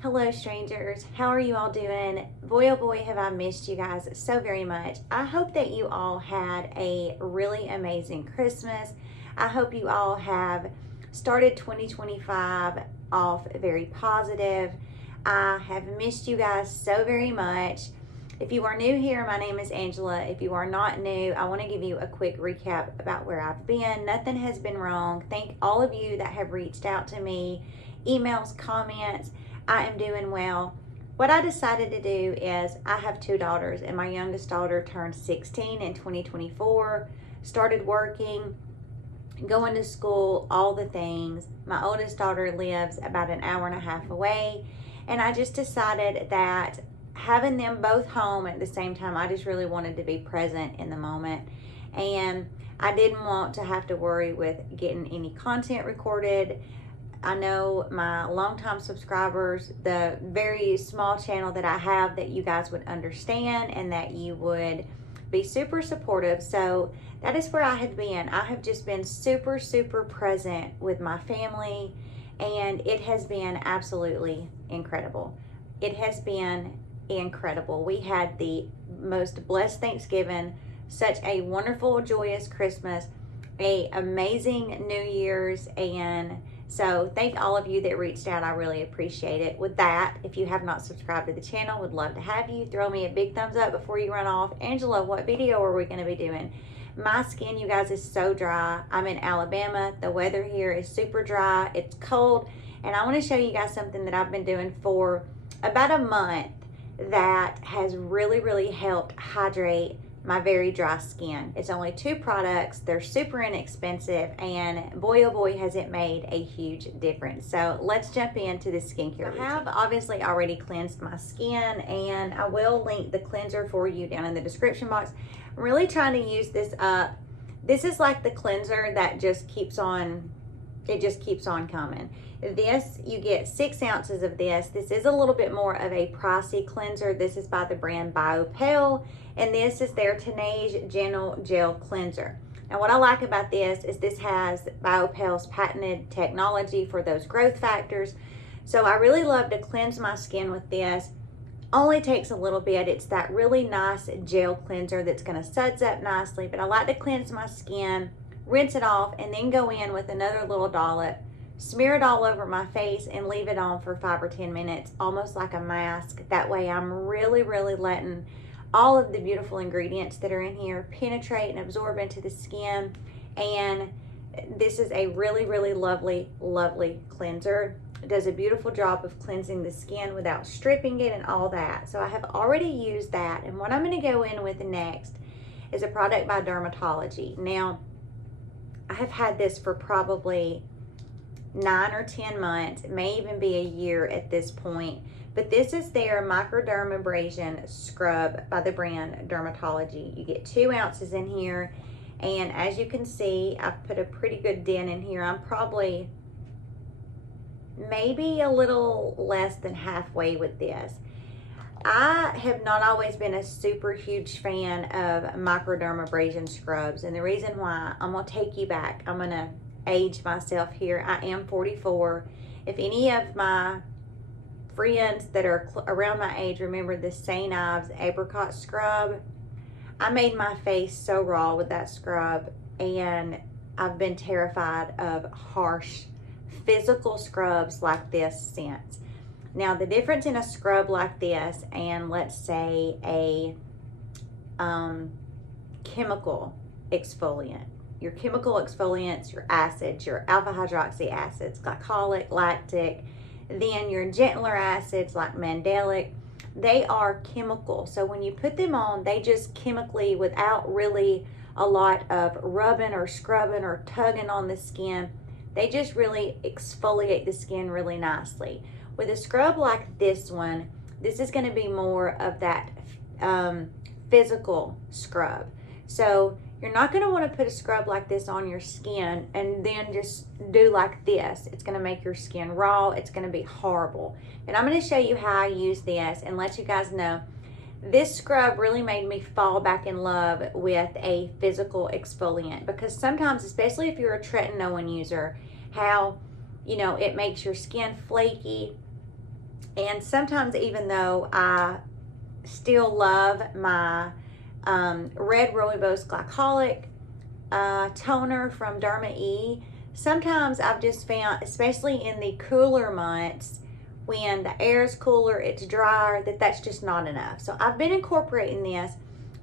Hello strangers, how are you all doing? Boy oh boy have I missed you guys so very much. I hope that you all had a really amazing Christmas. I hope you all have started 2025 off very positive. I have missed you guys so very much. If you are new here, my name is Angela. If you are not new, I want to give you a quick recap about where I've been. Nothing has been wrong. Thank all of you that have reached out to me, emails, comments. I am doing well. What I decided to do is I have two daughters, and my youngest daughter turned 16 in 2024, started working, going to school, all the things. My oldest daughter lives about an hour and a half away, and I just decided that having them both home at the same time, I just really wanted to be present in the moment. And I didn't want to have to worry with getting any content recorded. I know my longtime subscribers, the very small channel that I have, that you guys would understand and that you would be super supportive. So that is where I have been. I have just been super present with my family, and it has been absolutely incredible. It has been incredible. We had the most blessed Thanksgiving, such a wonderful, joyous Christmas, an amazing New Year's, and so thank all of you that reached out. I really appreciate it. With that, if you have not subscribed to the channel, would love to have you. Throw me a big thumbs up before you run off. Angela, what video are we going to be doing? My skin, you guys, is so dry. I'm in Alabama. The weather here is super dry. It's cold. And I want to show you guys something that I've been doing for about a month that has really helped hydrate my very dry skin. It's only 2 products. They're super inexpensive, and boy oh boy has it made a huge difference. So let's jump into the skincare routine. I have obviously already cleansed my skin, and I will link the cleanser for you down in the description box. I'm really trying to use this up. This is like the cleanser that just keeps on, it just keeps on coming. This, you get 6 ounces of this. This is a little bit more of a pricey cleanser. This is by the brand Biopelle, and this is their Teenage Gentle Gel Cleanser. Now what I like about this is this has Biopelle's patented technology for those growth factors. So I really love to cleanse my skin with this. Only takes a little bit. It's that really nice gel cleanser that's going to suds up nicely, but I like to cleanse my skin, rinse it off, and then go in with another little dollop, smear it all over my face, and leave it on for 5 or 10 minutes, almost like a mask. That way I'm really letting all of the beautiful ingredients that are in here penetrate and absorb into the skin. And this is a really lovely cleanser. It does a beautiful job of cleansing the skin without stripping it and all that. So I have already used that, and what I'm going to go in with next is a product by Drmtlgy. Now I have had this for probably 9 or 10 months. It may even be a year at this point, but this is their microdermabrasion scrub by the brand Drmtlgy. You get 2 ounces in here, and as you can see, I've put a pretty good dent in here. I'm probably maybe a little less than halfway with this. I have not always been a super huge fan of microdermabrasion scrubs, and the reason why, I'm going to take you back. I'm going to age myself here. I am 44. If any of my friends that are around my age remember the St. Ives apricot scrub, I made my face so raw with that scrub, and I've been terrified of harsh physical scrubs like this since. Now the difference in a scrub like this and let's say a chemical exfoliant, your chemical exfoliants, your acids, your alpha hydroxy acids, glycolic, lactic, then your gentler acids like mandelic, they are chemical. So when you put them on, they just chemically, without really a lot of rubbing or scrubbing or tugging on the skin, they just really exfoliate the skin really nicely. With a scrub like this one, this is going to be more of that physical scrub. So you're not going to want to put a scrub like this on your skin and then just do like this. It's going to make your skin raw. It's going to be horrible. And I'm going to show you how I use this and let you guys know this scrub really made me fall back in love with a physical exfoliant, because sometimes, especially if you're a tretinoin user, how, you know, it makes your skin flaky, And sometimes, even though I still love my red rooibos glycolic toner from Drmtlgy, sometimes I've just found, especially in the cooler months, when the air is cooler, it's drier, that's just not enough. So I've been incorporating this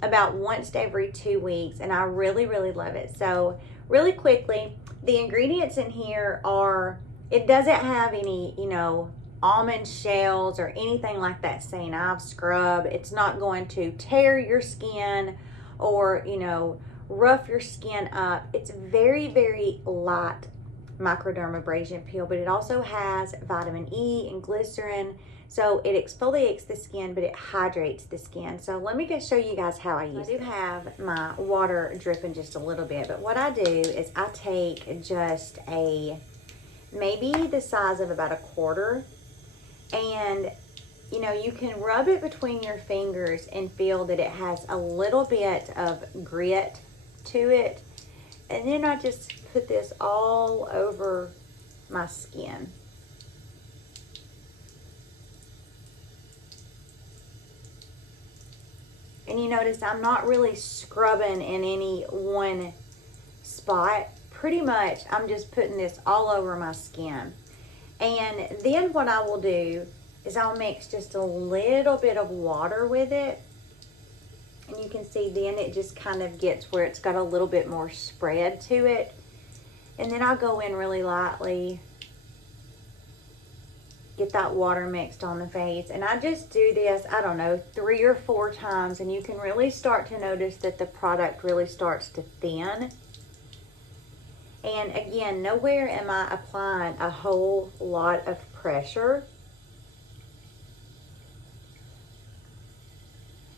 about once every 2 weeks, and I really, really love it. So really quickly, the ingredients in here are, it doesn't have any, almond shells or anything like that St. Ives scrub. It's not going to tear your skin or, rough your skin up. It's very, very light microdermabrasion peel, but it also has vitamin E and glycerin, so it exfoliates the skin, but it hydrates the skin. So let me just show you guys how I use it. I do have my water dripping just a little bit, but what I do is I take just maybe the size of about a quarter, and you can rub it between your fingers and feel that it has a little bit of grit to it. And then I just put this all over my skin. And you notice I'm not really scrubbing in any one spot. Pretty much I'm just putting this all over my skin. And then what I will do is I'll mix just a little bit of water with it. And you can see then it just kind of gets where it's got a little bit more spread to it. And then I'll go in really lightly, get that water mixed on the face. And I just do this, I don't know, 3 or 4 times. And you can really start to notice that the product really starts to thin. And again, nowhere am I applying a whole lot of pressure.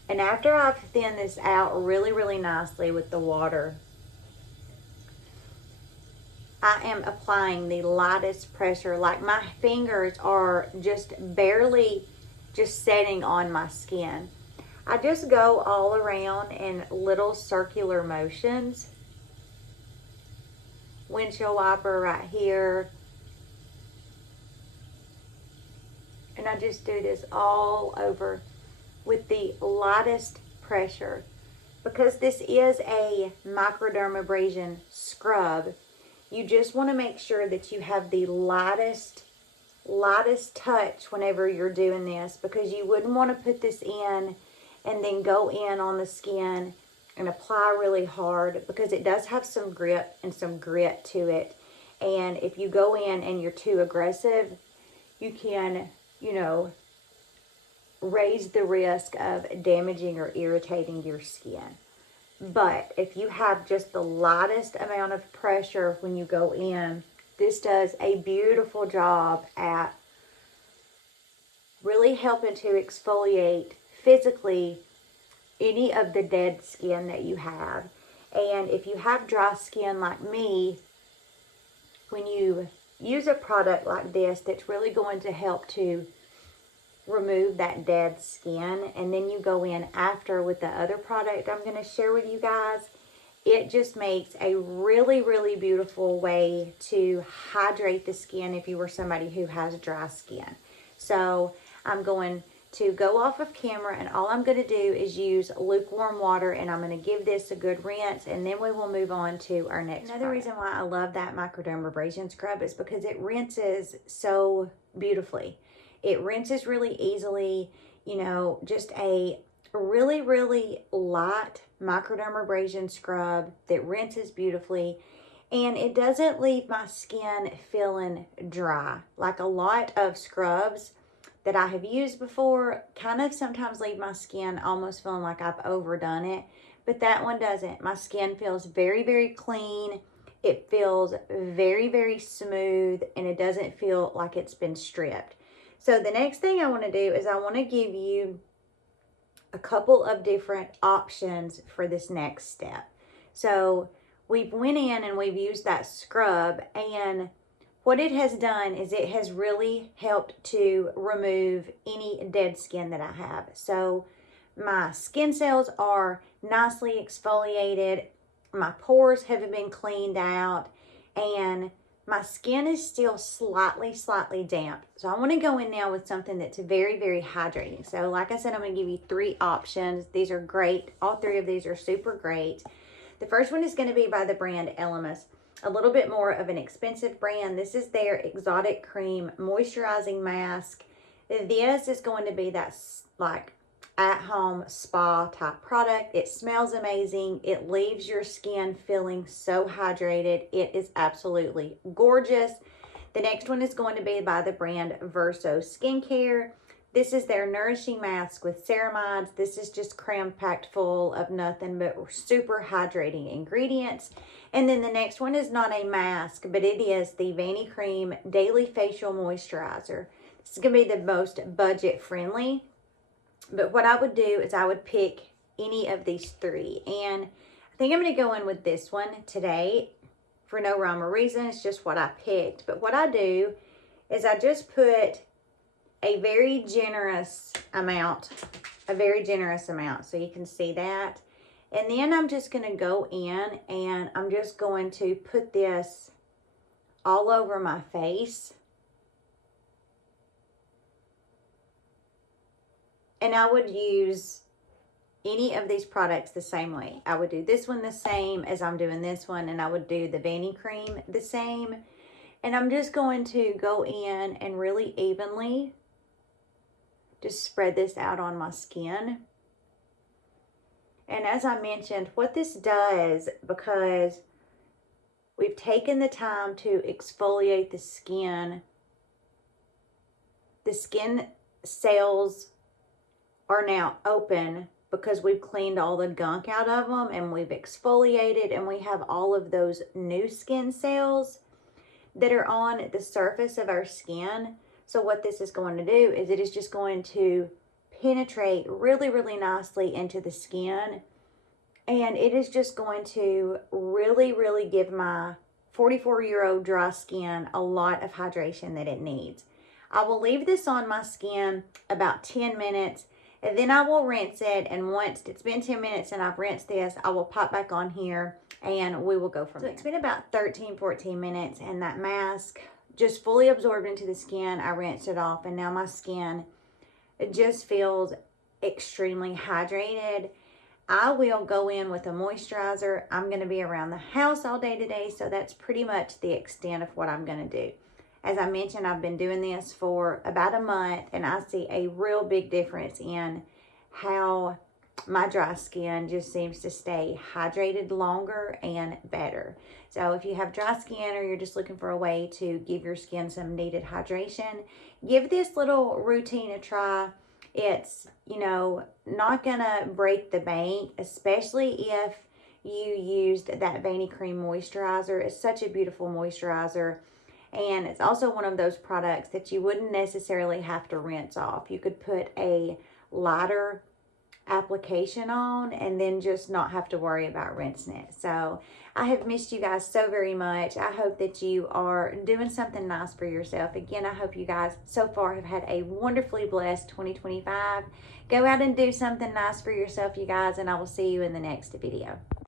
And after I've thinned this out really, really nicely with the water, I am applying the lightest pressure. Like my fingers are just barely just setting on my skin. I just go all around in little circular motions. Windshield wiper right here. And I just do this all over with the lightest pressure. Because this is a microdermabrasion scrub, you just want to make sure that you have the lightest touch whenever you're doing this, because you wouldn't want to put this in and then go in on the skin and apply really hard, because it does have some grip and some grit to it. And if you go in and you're too aggressive, you can, raise the risk of damaging or irritating your skin. But if you have just the lightest amount of pressure when you go in, this does a beautiful job at really helping to exfoliate physically any of the dead skin that you have. And if you have dry skin like me, when you use a product like this, that's really going to help to remove that dead skin, and then you go in after with the other product I'm going to share with you guys, it just makes a really, really beautiful way to hydrate the skin if you were somebody who has dry skin. So I'm going to go off of camera, and all I'm going to do is use lukewarm water, and I'm going to give this a good rinse, and then we will move on to our next Another product. Reason why I love that microdermabrasion scrub is because it rinses so beautifully. It rinses really easily, just a really, really light microdermabrasion scrub that rinses beautifully. And it doesn't leave my skin feeling dry. Like a lot of scrubs that I have used before kind of sometimes leave my skin almost feeling like I've overdone it. But that one doesn't. My skin feels very, very clean. It feels very, very smooth. And it doesn't feel like it's been stripped. So the next thing I want to do is I want to give you a couple of different options for this next step. So we've went in and we've used that scrub, and what it has done is it has really helped to remove any dead skin that I have. So my skin cells are nicely exfoliated, my pores have been cleaned out, and my skin is still slightly damp. So I want to go in now with something that's very, very hydrating. So like I said, I'm going to give you 3 options. These are great. All 3 of these are super great. The first one is going to be by the brand Elemis. A little bit more of an expensive brand. This is their Exotic Cream Moisturizing Mask. This is going to be that like at-home spa type product. It smells amazing. It leaves your skin feeling so hydrated. It is absolutely gorgeous. The next one is going to be by the brand Versoskincare. This is their nourishing mask with ceramides. This is just cram-packed full of nothing but super hydrating ingredients. And then the next one is not a mask, but it is the Vanicream Daily Facial Moisturizer. This is going to be the most budget friendly. But what I would do is I would pick any of these 3. And I think I'm going to go in with this one today for no rhyme or reason. It's just what I picked. But what I do is I just put a very generous amount. So you can see that. And then I'm just going to go in and I'm just going to put this all over my face. And I would use any of these products the same way. I would do this one the same as I'm doing this one, and I would do the Vanicream the same. And I'm just going to go in and really evenly just spread this out on my skin. And as I mentioned, what this does, because we've taken the time to exfoliate the skin cells are now open because we've cleaned all the gunk out of them and we've exfoliated, and we have all of those new skin cells that are on the surface of our skin. So what this is going to do is it is just going to penetrate really, really nicely into the skin, and it is just going to really, really give my 44-year-old dry skin a lot of hydration that it needs. I will leave this on my skin about 10 minutes. And then I will rinse it, and once it's been 10 minutes and I've rinsed this, I will pop back on here and we will go from there. It's been about 13-14 minutes and that mask just fully absorbed into the skin. I rinsed it off and now my skin, it just feels extremely hydrated. I will go in with a moisturizer. I'm going to be around the house all day today, so that's pretty much the extent of what I'm going to do. As I mentioned, I've been doing this for about a month, and I see a real big difference in how my dry skin just seems to stay hydrated longer and better. So if you have dry skin or you're just looking for a way to give your skin some needed hydration, give this little routine a try. It's, you know, not gonna break the bank, especially if you used that Vanicream moisturizer. It's such a beautiful moisturizer. And it's also one of those products that you wouldn't necessarily have to rinse off. You could put a lighter application on and then just not have to worry about rinsing it. So I have missed you guys so very much. I hope that you are doing something nice for yourself. Again, I hope you guys so far have had a wonderfully blessed 2025. Go out and do something nice for yourself, you guys, and I will see you in the next video.